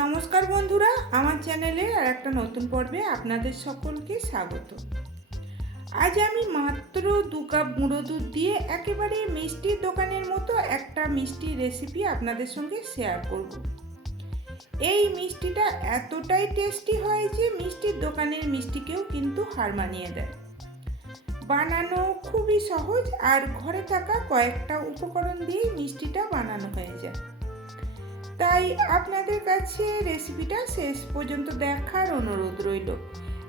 নমস্কার বন্ধুরা, আমার চ্যানেলে আর একটা নতুন পর্বে আপনাদের সকলকে স্বাগত। আজ আমি মাত্র 2 কাপ গুঁড়ো দুধ দিয়ে একেবারে মিষ্টির দোকানের মতো একটা মিষ্টি রেসিপি আপনাদের সঙ্গে শেয়ার করব। এই মিষ্টিটা এতটাই টেস্টি হয় যে মিষ্টির দোকানের মিষ্টিকেও কিন্তু হার মানিয়ে দেয়। বানানো খুবই সহজ আর ঘরে থাকা কয়েকটা উপকরণ দিয়েই মিষ্টিটা বানানো হয়ে যায়। তাই আপনাদের কাছে রেসিপিটা শেষ পর্যন্ত দেখার অনুরোধ রইল।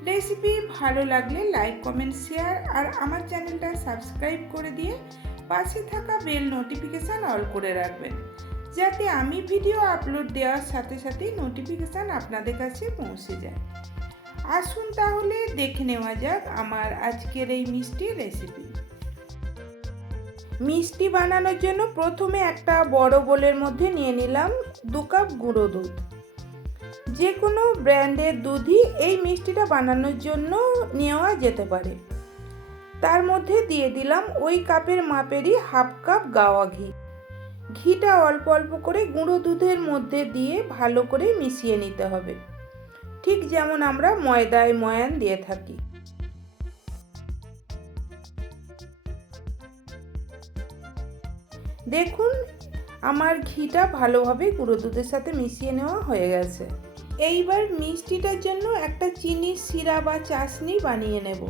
রেসিপি ভালো লাগলে লাইক, কমেন্ট, শেয়ার আর আমার চ্যানেলটা সাবস্ক্রাইব করে দিয়ে পাশে থাকা বেল নোটিফিকেশান অল করে রাখবেন, যাতে আমি ভিডিও আপলোড দেওয়ার সাথে সাথেই নোটিফিকেশান আপনাদের কাছে পৌঁছে যায়। আসুন তাহলে দেখে নেওয়া যাক আমার আজকের এই মিষ্টি রেসিপি। মিষ্টি বানানোর জন্য প্রথমে একটা বড় বোলের মধ্যে নিয়ে নিলাম 2 কাপ গুঁড়ো দুধ। যে কোনো ব্র্যান্ডের দুধই এই মিষ্টিটা বানানোর জন্য নেওয়া যেতে পারে। তার মধ্যে দিয়ে দিলাম ওই কাপের মাপেরই হাফ কাপ গাওয়া ঘি। ঘিটা অল্প অল্প করে গুঁড়ো দুধের মধ্যে দিয়ে ভালো করে মিশিয়ে নিতে হবে, ঠিক যেমন আমরা ময়দায় ময়ান দিয়ে থাকি। দেখুন, আমার ঘিটা ভালোভাবে গুঁড়ো দুধের সাথে মিশিয়ে নেওয়া হয়ে গেছে। এইবার মিষ্টিটার জন্য একটা চিনির সিরা বা চাশনি বানিয়ে নেব।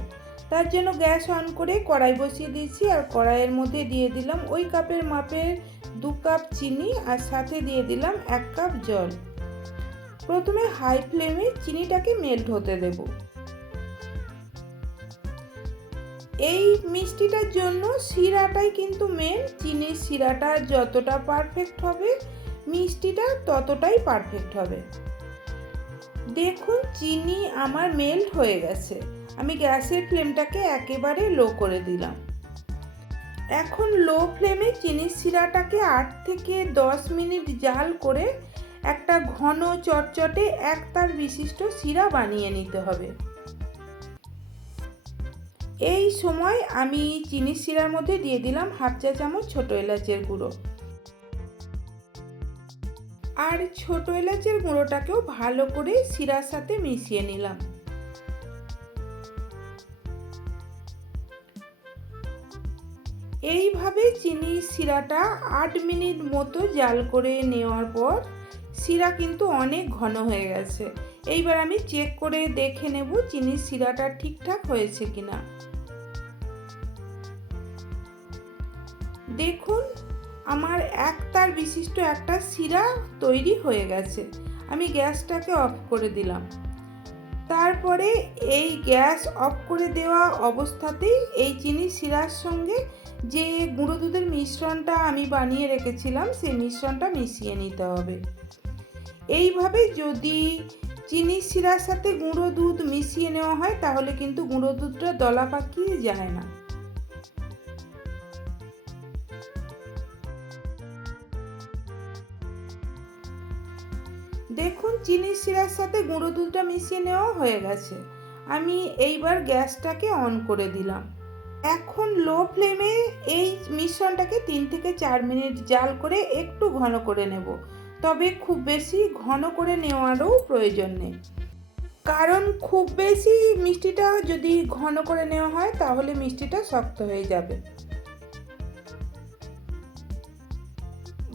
তার জন্য গ্যাস অন করে কড়াই বসিয়ে দিয়েছি আর কড়াইয়ের মধ্যে দিয়ে দিলাম ওই কাপের মাপের 2 কাপ চিনি আর সাথে দিয়ে দিলাম 1 কাপ জল। প্রথমে হাই ফ্লেমে চিনিটাকে মেল্ট হতে দেব। এই মিষ্টিটার জন্য শিরাটাই কিন্তু মেন। চিনির শিরাটা যতটা পারফেক্ট হবে মিষ্টিটা ততটাই পারফেক্ট হবে। দেখুন, চিনি আমার মেল্ট হয়ে গেছে। আমি গ্যাসের ফ্লেমটাকে একেবারে লো করে দিলাম। এখন লো ফ্লেমে চিনির শিরাটাকে 8 থেকে 10 মিনিট জাল করে একটা ঘন চটচটে একতার বিশিষ্ট শিরা বানিয়ে নিতে হবে। এই সময় আমি চিনির শিরার মধ্যে দিয়ে দিলাম হাফ চা চামচ ছোট এলাচের গুঁড়ো। আর ছোট এলাচের গুঁড়োটাকেও ভালো করে শিরার সাথে মিশিয়ে নিলাম। এইভাবে চিনির শিরাটা 8 মিনিট মতো জাল করে নেওয়ার পর শিরা কিন্তু অনেক ঘন হয়ে গেছে। এইবার আমি চেক করে দেখে নেব চিনির শিরাটা ঠিকঠাক হয়েছে কিনা। দেখুন, আমার একতার বিশিষ্ট একটা শিরা তৈরি হয়ে গেছে। আমি গ্যাসটাকে অফ করে দিলাম। তারপরে এই গ্যাস অফ করে দেওয়া অবস্থাতেই এই চিনির শিরার সঙ্গে যে গুঁড়ো দুধের মিশ্রণটা আমি বানিয়ে রেখেছিলাম সেই মিশ্রণটা মিশিয়ে নিতে হবে। এইভাবে যদি চিনির শিরার সাথে গুঁড়ো দুধ মিশিয়ে নেওয়া হয় তাহলে কিন্তু গুঁড়ো দুধটা দলা পাকিয়ে যায় না। দেখুন, চিনির শিরার সাথে গুঁড়ো দুধটা মিশিয়ে নেওয়া হয়ে গেছে। আমি এইবার গ্যাসটাকে অন করে দিলাম। এখন লো ফ্লেমে এই মিশ্রণটাকে 3 থেকে 4 মিনিট জাল করে একটু ঘন করে নেব। তবে খুব বেশি ঘন করে নেওয়ারও প্রয়োজন নেই, কারণ খুব বেশি মিষ্টিটা যদি ঘন করে নেওয়া হয় তাহলে মিষ্টিটা শক্ত হয়ে যাবে।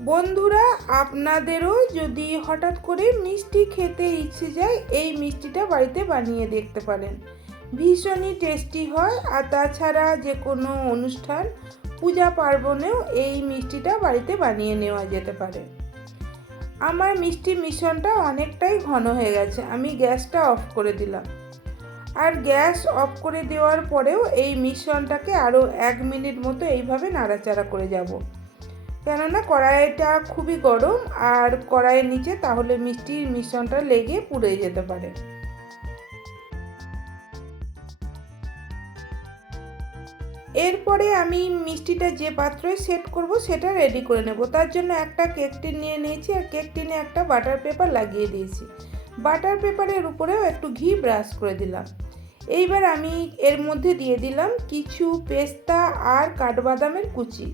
বন্ধুরা, আপনাদেরও যদি হঠাৎ করে মিষ্টি খেতে ইচ্ছে যায় এই মিষ্টিটা বাড়িতে বানিয়ে দেখতে পারেন। ভীষণই টেস্টি হয়। আর তাছাড়া যে কোনো অনুষ্ঠান, পূজা পার্বণেও এই মিষ্টিটা বাড়িতে বানিয়ে নেওয়া যেতে পারে। আমার মিষ্টি মিশ্রণটা অনেকটাই ঘন হয়ে গেছে। আমি গ্যাসটা অফ করে দিলাম। আর গ্যাস অফ করে দেওয়ার পরেও এই মিশ্রণটাকে আরও 1 মিনিট মতো এইভাবে নাড়াচাড়া করে যাব, কেননা কড়াইটা খুবই গরম আর কড়াইয়ের নিচে তাহলে মিষ্টির মিশ্রণটা লেগে পুড়ে যেতে পারে। এরপরে আমি মিষ্টিটা যে পাত্রে সেট করব সেটা রেডি করে নেব। তার জন্য একটা কেক টিন নিয়ে নিয়েছি আর কেক টিনে একটা বাটার পেপার লাগিয়ে দিয়েছি। বাটার পেপারের উপরেও একটু ঘি ব্রাশ করে দিলাম। এইবার আমি এর মধ্যে দিয়ে দিলাম কিছু পেস্তা আর কাঠবাদামের কুচি।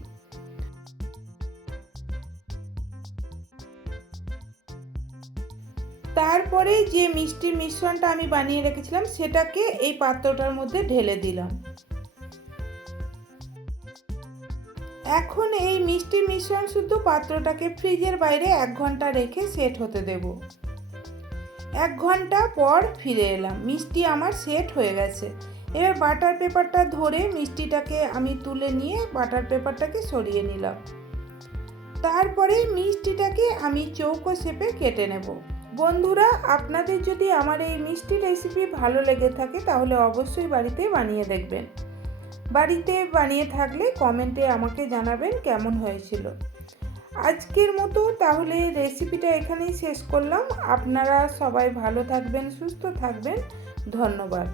তারপরে যে মিষ্টির মিশ্রণটা আমি বানিয়ে রেখেছিলাম সেটাকে এই পাত্রটার মধ্যে ঢেলে দিলাম। এখন এই মিষ্টির মিশ্রণ শুদ্ধ পাত্রটাকে ফ্রিজের বাইরে 1 ঘন্টা রেখে সেট হতে দেব। 1 ঘন্টা পর ফিরে এলাম, মিষ্টি আমার সেট হয়ে গেছে। এবার বাটার পেপারটা ধরে মিষ্টিটাকে আমি তুলে নিয়ে বাটার পেপারটাকে সরিয়ে নিলাম। তারপরে মিষ্টিটাকে আমি চৌকো শেপে কেটে নেব। বন্ধুরা, আপনাদের যদি আমার এই মিষ্টি রেসিপি ভালো লেগে থাকে তাহলে অবশ্যই বাড়িতে বানিয়ে দেখবেন। বাড়িতে বানিয়ে থাকলে কমেন্টে আমাকে জানাবেন কেমন হয়েছিল। আজকের মতো তাহলে রেসিপিটা এখানেই শেষ করলাম। আপনারা সবাই ভালো থাকবেন, সুস্থ থাকবেন। ধন্যবাদ।